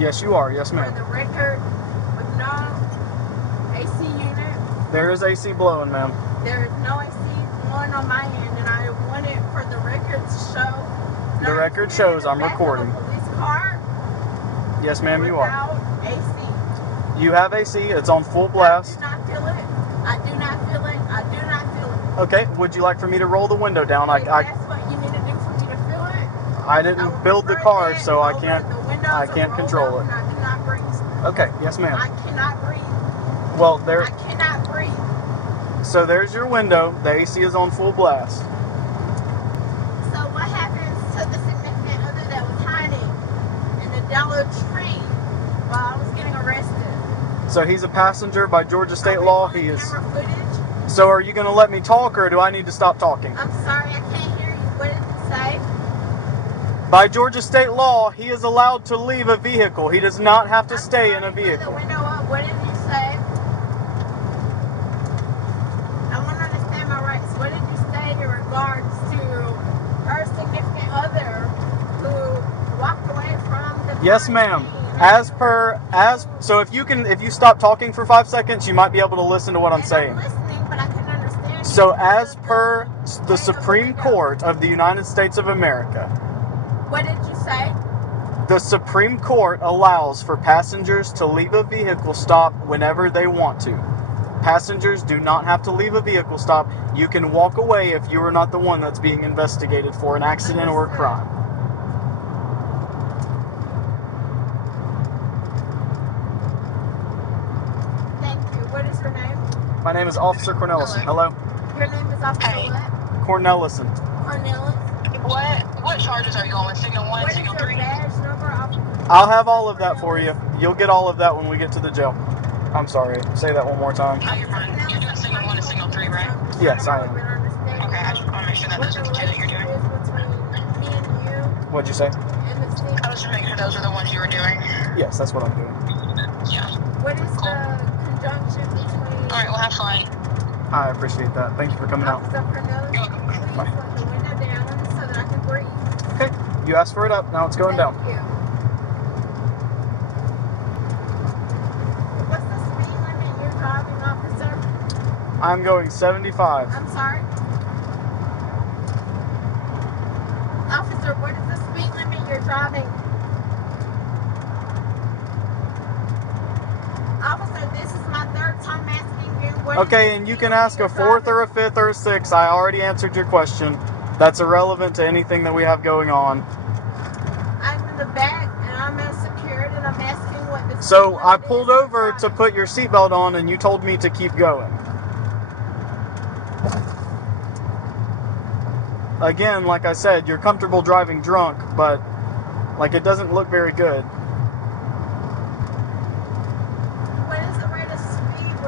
Yes, you are, yes For ma'am. the record, with no AC unit. There is AC blowing, ma'am. There is no AC blowing on my end, and I want it for the record to show. The record shows I'm recording. Police car Yes ma'am, you are. without AC. You have AC, it's on full blast. I do not feel it. I do not feel it. I do not feel it. Okay, would you like for me to roll the window down? If that's what you need to do for me to feel it. I didn't would build the prefer car, that so I over can't the windows I are can't rolled control up it. and I cannot breathe. Okay, yes ma'am. I cannot breathe. Well, I there. cannot breathe. So there's your window. The AC is on full blast. So what happens to the significant other that was hiding in the Dollar Tree while I was getting arrested? So he's a passenger by Georgia state Are we law. on He is. camera footage? So are you going to let me talk, or do I need to stop talking? I'm sorry, I can't hear you. What did it say? By Georgia state law, he is allowed to leave a vehicle. He does not have to I'm stay sorry, in a put the vehicle. window up. What did you say? I want to understand my rights. What did you say in regards to her significant other who walked away from the Yes, crime ma'am. scene? So if you stop talking for 5 seconds, you might be able to listen to what I'm And saying. I'm listening, but I couldn't understand you So because as of per the thing Supreme window. Court of the United States of America, What did you say? the Supreme Court allows for passengers to leave a vehicle stop whenever they want to. Passengers do not have to leave a vehicle stop. You can walk away if you are not the one that's being investigated for an accident or a crime. Thank you. What is your name? My name is Officer Cornelison. Hello? Your name is Officer Hey. what? Cornelison. Cornelis. What charges are you on? Signal 1, What is signal your 3? badge number, Officer? I'll have all of that for you. You'll get all of that when we get to the jail. I'm sorry. Say that one more time. Oh, you're fine. You're doing signal 1 and signal 3, right? Yes, I am. Okay, I just want to make sure that those are the two that you're doing. Between me and you What'd you say? and the state. I was just making sure those are the ones you were doing. Yes, that's what I'm doing. Yeah. What is the conjunction between Alright, well, have fun. I appreciate that. Thank you for coming out. Officer Cornelis? You're welcome. Please Bye. let the window down so that I can breathe. Okay, you asked for it up. Now it's going down. Thank you. What's the speed limit you're driving, officer? I'm going 75. I'm sorry. Officer, what is the speed limit you're driving? Officer, this is my third time asking you what Okay, is and the you speed can limit ask a you're fourth driving? or a fifth or a sixth. I already answered your question. That's irrelevant to anything that we have going on. I'm in the back and I'm at security and I'm asking what the So speed I limit pulled is you're over to driving. put your seatbelt on and you told me to keep going. Again, like I said, you're comfortable driving drunk, but like it doesn't look very good.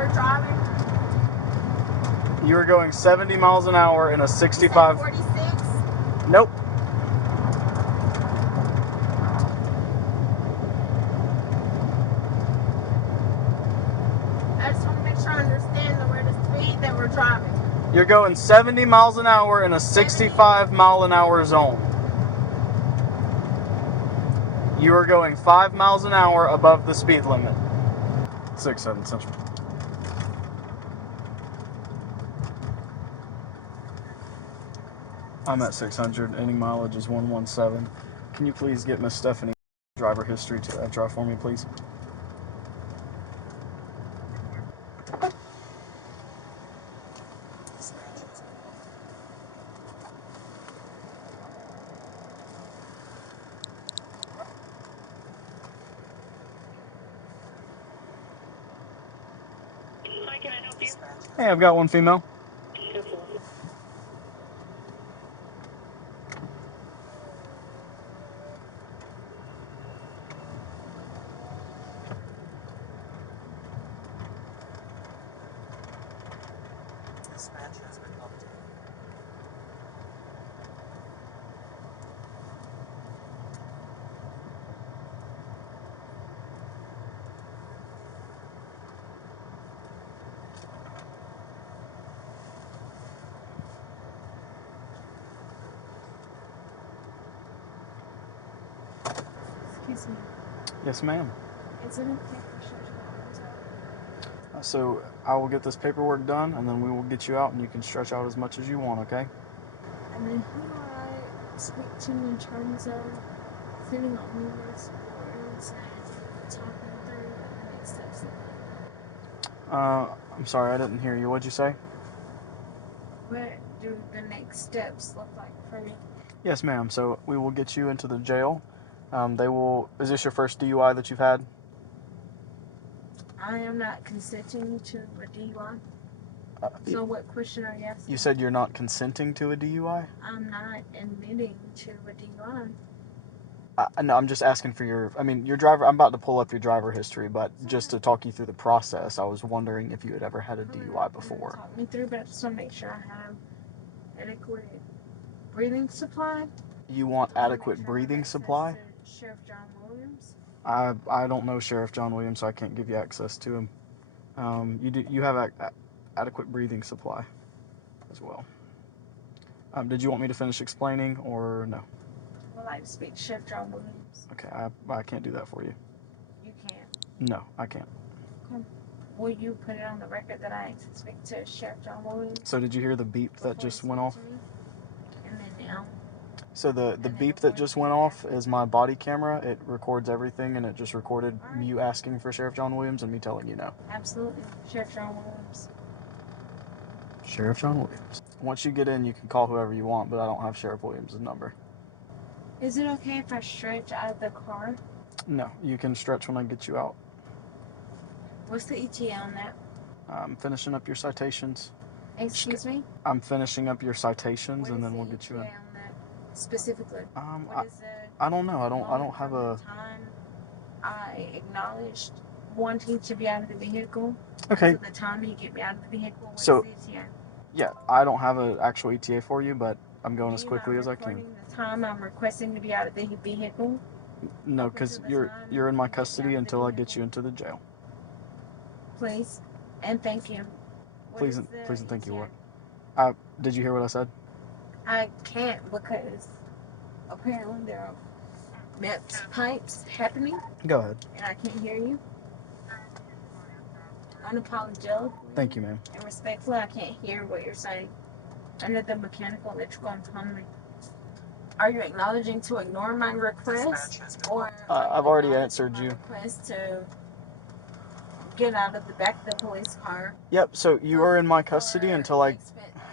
were driving? You were going 70 miles an hour in a 65. 46? Nope. I just want to make sure I understand where the speed that we're driving. You're going 70 miles an hour in a 65 mile an hour zone. You are going 5 miles an hour above the speed limit. 6-7 Central. I'm at 600. Ending mileage is 117. Can you please get Miss Stephanie driver history to drive for me, please? Hi, can I help you? Hey, I've got one female. Excuse me. Yes, ma'am. Is it okay for sure to go out? So I will get this paperwork done, and then we will get you out, and you can stretch out as much as you want, okay? And then who do I speak to in terms of sending out numerous forms and talking through what the next steps look like? I'm sorry, I didn't hear you. What'd you say? What do the next steps look like for me? Yes, ma'am. So we will get you into the jail. Is this your first DUI that you've had? I am not consenting to a DUI. So what question are you asking? You said you're not consenting to a DUI? I'm not admitting to a DUI. No, I'm just asking for your driver. I'm about to pull up your driver history, but just to talk you through the process, I was wondering if you had ever had a DUI before. Talk me through, but I just want to make sure I have adequate breathing supply. You want adequate breathing supply? Sheriff John Williams. I don't know Sheriff John Williams, so I can't give you access to him. You have adequate breathing supply as well. Did you want me to finish explaining or no? I would like to speak to Sheriff John Williams. Okay, I can't do that for you. You can't. No, I can't. Okay. Will you put it on the record that I speak to Sheriff John Williams? So did you hear the beep that just went off? And then now. So the beep that just went off is my body camera. It records everything, and it just recorded you asking for Sheriff John Williams and me telling you no. Absolutely. Sheriff John Williams. Sheriff John Williams. Once you get in, you can call whoever you want, but I don't have Sheriff Williams' number. Is it okay if I stretch out of the car? No, you can stretch when I get you out. What's the ETA on that? I'm finishing up your citations. Excuse me? I'm finishing up your citations, What and is then the we'll get you in. ETA on that specifically? What is the I don't know. I don't moment have from a. the time I acknowledged wanting to be out of the vehicle. Okay. So the time you get me out of the vehicle, what So- is the ETA? Yeah, I don't have an actual ETA for you, but I'm going as quickly as I can. Recording the time I'm requesting to be out of the vehicle? No, because you're in my custody until I get you into the jail. Please. And thank you. What Please is and the thank you. ETA? What? Did you hear what I said? I can't because apparently there are MEPS pipes happening Go ahead. and I can't hear you. Unapologetically Thank you, ma'am. and respectfully, I can't hear what you're saying. Under the mechanical electrical autonomy. Are you acknowledging to ignore my request? Or I've already answered you. Request to get out of the back of the police car. Yep, so you are in my custody until I...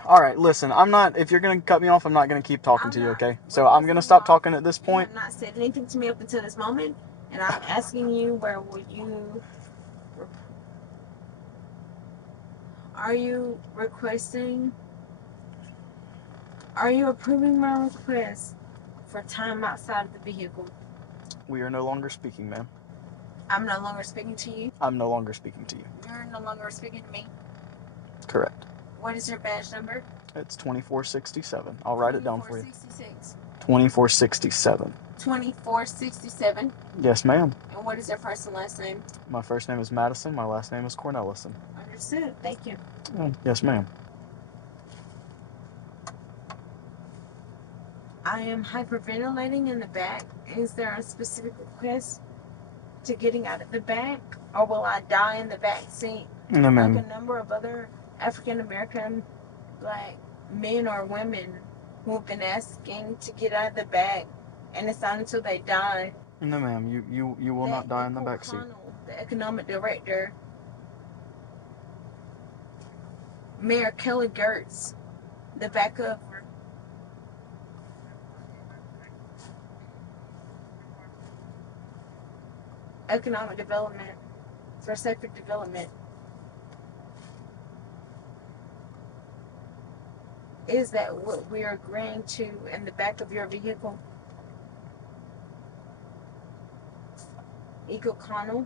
Alright, listen, I'm not... If you're going to cut me off, I'm not going to keep talking to you, okay? So I'm going to stop talking at this point. You have not said anything to me up until this moment, and I'm asking you, where will you... Are you requesting... Are you approving my request for time outside of the vehicle? We are no longer speaking, ma'am. I'm no longer speaking to you. I'm no longer speaking to you. You're no longer speaking to me. Correct. What is your badge number? It's 2467. I'll write it down for you. 2466. 2467. 2467. Yes, ma'am. And what is your first and last name? My first name is Madison. My last name is Cornelison. Understood. Thank you. Yes, ma'am. I am hyperventilating in the back. Is there a specific request to getting out of the back, or will I die in the back seat? No, ma'am. Like a number of other African American black men or women who have been asking to get out of the back, and it's not until they die. No, ma'am. You will not die in the back seat. The economic director, Mayor Kelly Gertz, the backup. Economic development for safer development. Is that what we are agreeing to in the back of your vehicle? Eco Connell,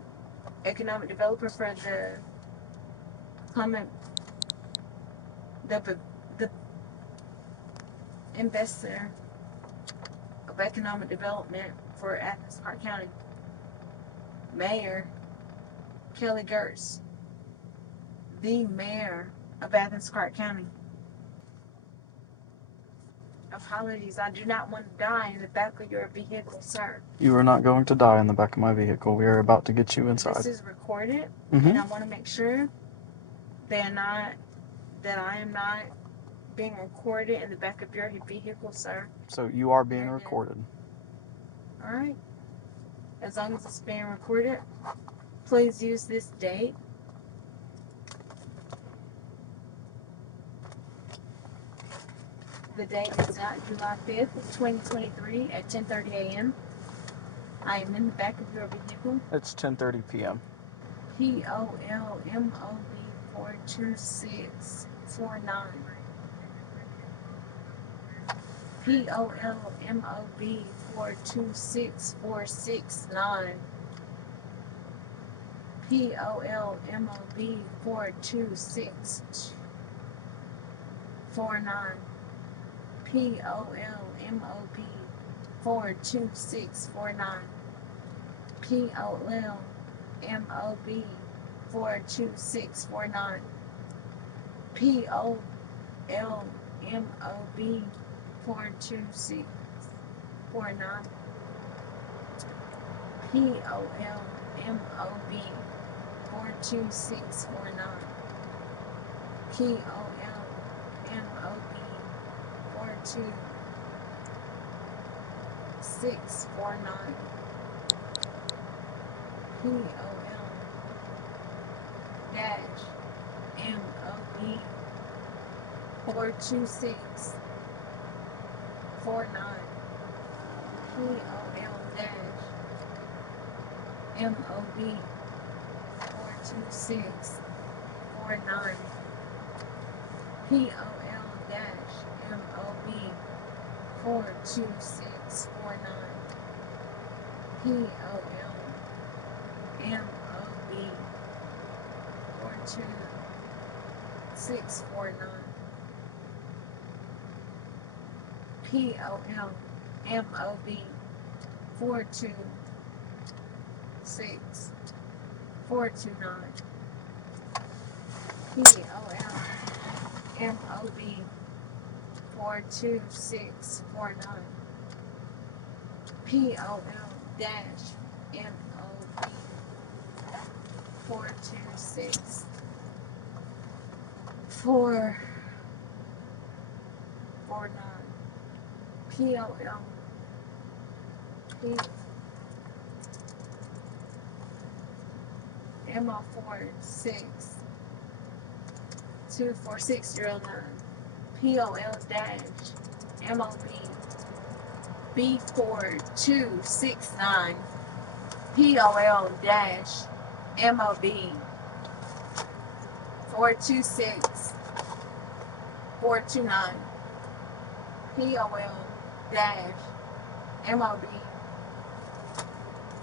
economic developer for the investor of economic development for Athens Park County. Mayor Kelly Gertz, the mayor of Athens Park County. Apologies, I do not want to die in the back of your vehicle, sir. You are not going to die in the back of my vehicle. We are about to get you inside. This is recorded, Mm-hmm. and I want to make sure that I am not being recorded in the back of your vehicle, sir. So you are being recorded. All right. As long as it's being recorded, please use this date. The date is July 5th, 2023 at 10:30 a.m. I am in the back of your vehicle. It's 10:30 p.m. POLMOB 42649. POLMOB 426469. POLMOB 42649. POLMOB 42649. POLMOB 42649. POLMOB 42649. POLMOB 42649. POLMOB 42649. POL-MOB 42649. POL-MOB 42649. POL-MOB 42649. POL-MOB 42649. POL-MOB 42649. POL-MOB 42649. POL-MOB 42649. POL M046-24609. POL-MOB B4269. POL-MOB 426-429. POL-MOB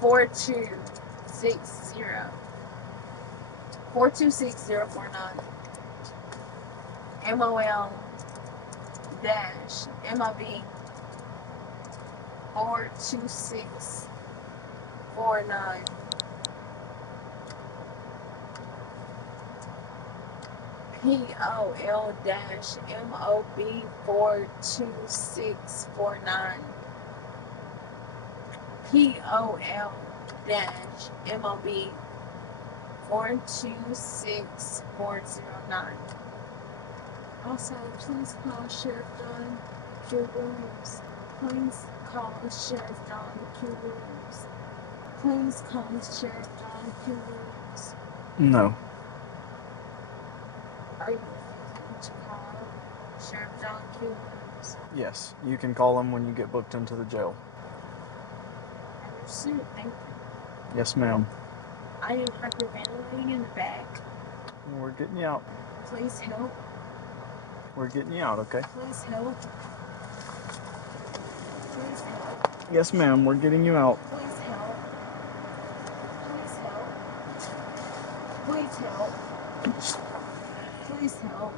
42649. 426-049. MOL dash MOB 42649. POL dash MOB 42649. POL dash MOB 426409. Also, please call Sheriff John Q. Williams. Please call Sheriff John Q. Williams. Please call Sheriff John Q. Williams. No. Are you going to call Sheriff John Q. Williams? Yes, you can call him when you get booked into the jail. Understood, thank you. Yes, ma'am. I am hyperventilating in the back. We're getting you out. Please help. We're getting you out, okay? Please help. Please help. Yes, ma'am. We're getting you out. Please help. Please help. Please help. Please help.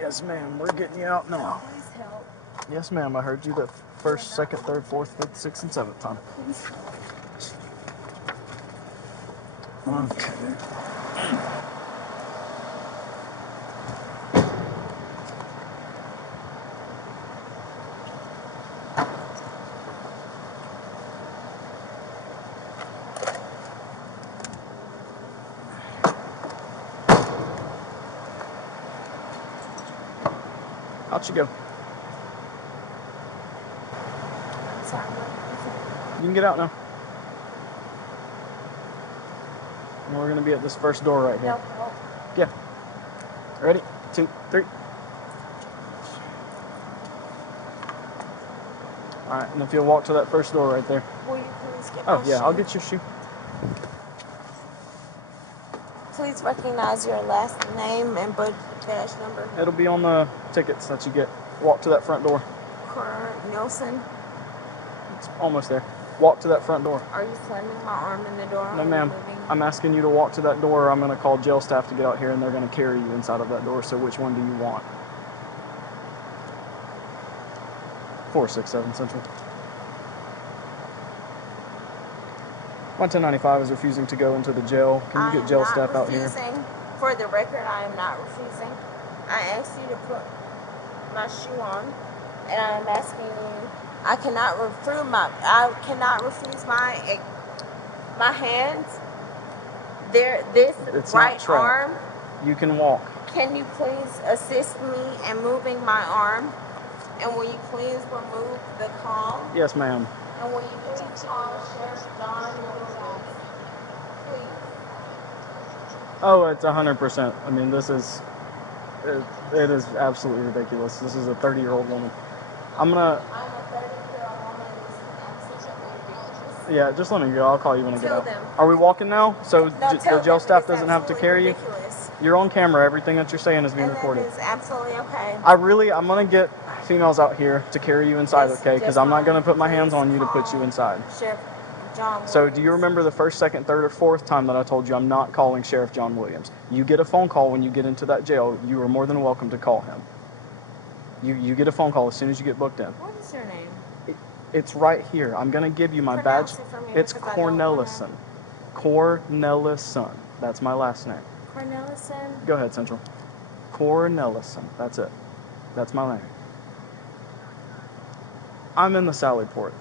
Yes, ma'am. We're getting you out now. Please help. Yes, ma'am. I heard you the first, second, third, fourth, fifth, sixth, and seventh time. Please help. Okay. Out you go. I'm sorry. You can get out now. And we're going to be at this first door right here. Help, help. Yeah. Ready? 2, 3. Alright, and if you'll walk to that first door right there. Will you please get Oh, my yeah, shoe? I'll get your shoe. Please recognize your last name and badge number. It'll be on the tickets that you get. Walk to that front door. Nielsen. It's almost there. Walk to that front door. Are you slamming my arm in the door? No, Are you ma'am. moving? I'm asking you to walk to that door. I'm going to call jail staff to get out here, and they're going to carry you inside of that door. So which one do you want? 467 Central. 1095 is refusing to go into the jail. Can you get jail staff out here? For the record, I am not refusing. I asked you to put my shoe on, and I'm asking you. I cannot refuse my hands. This It's right not trapped. arm. You can walk. Can you please assist me in moving my arm? And will you please remove the call? Yes, ma'am. And will you please call Sheriff John Williams? Please. Oh, it's 100%. I mean, this is, it is absolutely ridiculous. This is a 30-year-old woman. I'm I'm a 30-year-old woman. This is absolutely ridiculous. Yeah, just let me go. I'll call you when I get Tell out. them. Are we walking now? So No, the tell jail them staff it's doesn't have to absolutely carry you? ridiculous. You're on camera. Everything that you're saying is being And recorded. that is absolutely okay. I'm going to get females out here to carry you inside, Yes, okay? Because just I'm not fine. going to put my hands Please on you to put you call inside. Sheriff John So Williams. do you remember the first, second, third, or fourth time that I told you I'm not calling Sheriff John Williams? You get a phone call when you get into that jail. You are more than welcome to call him. You get a phone call as soon as you get booked in. What is your name? It's right here. I'm going to give you my badge. Pronounce it for me It's because I don't Cornelison. Cornelison. That's my last name. Cornelison. Go ahead, Central. Cornelison. That's it. That's my name. I'm in the Sally Port.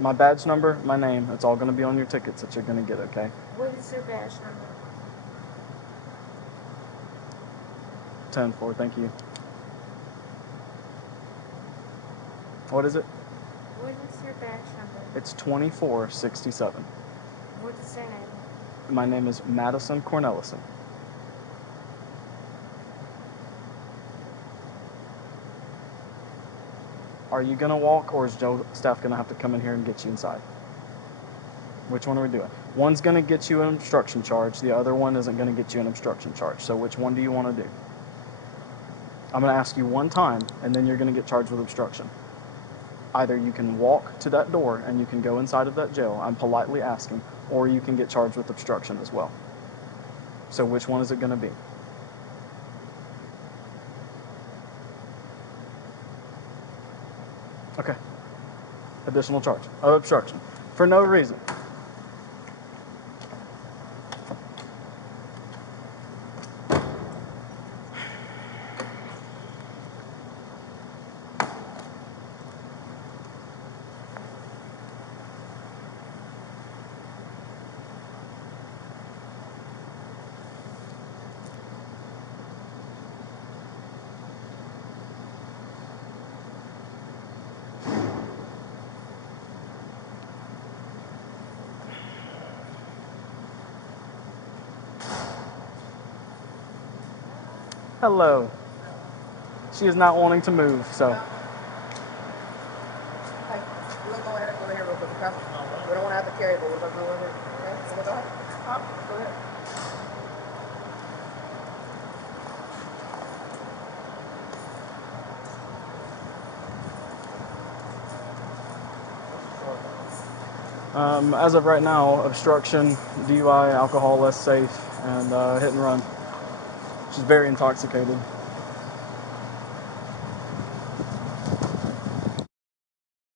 My badge number, my name, it's all going to be on your tickets that you're going to get, okay? What is your badge number? 10-4, thank you. What is it? What is your badge number? It's 2467. What is your name? My name is Madison Cornelison. Are you going to walk, or is jail staff going to have to come in here and get you inside? Which one are we doing? One's going to get you an obstruction charge. The other one isn't going to get you an obstruction charge. So which one do you want to do? I'm going to ask you one time, and then you're going to get charged with obstruction. Either you can walk to that door and you can go inside of that jail, I'm politely asking, or you can get charged with obstruction as well. So which one is it going to be? Okay. Additional charge of obstruction for no reason. Hello. She is not wanting to move, so. Hey, we'll go ahead and go here real quick, okay? We don't want to have to carry, but we'll go over here. Okay? So we'll go ahead. Go ahead. As of right now, obstruction, DUI, alcohol less safe, and hit and run. She's very intoxicated.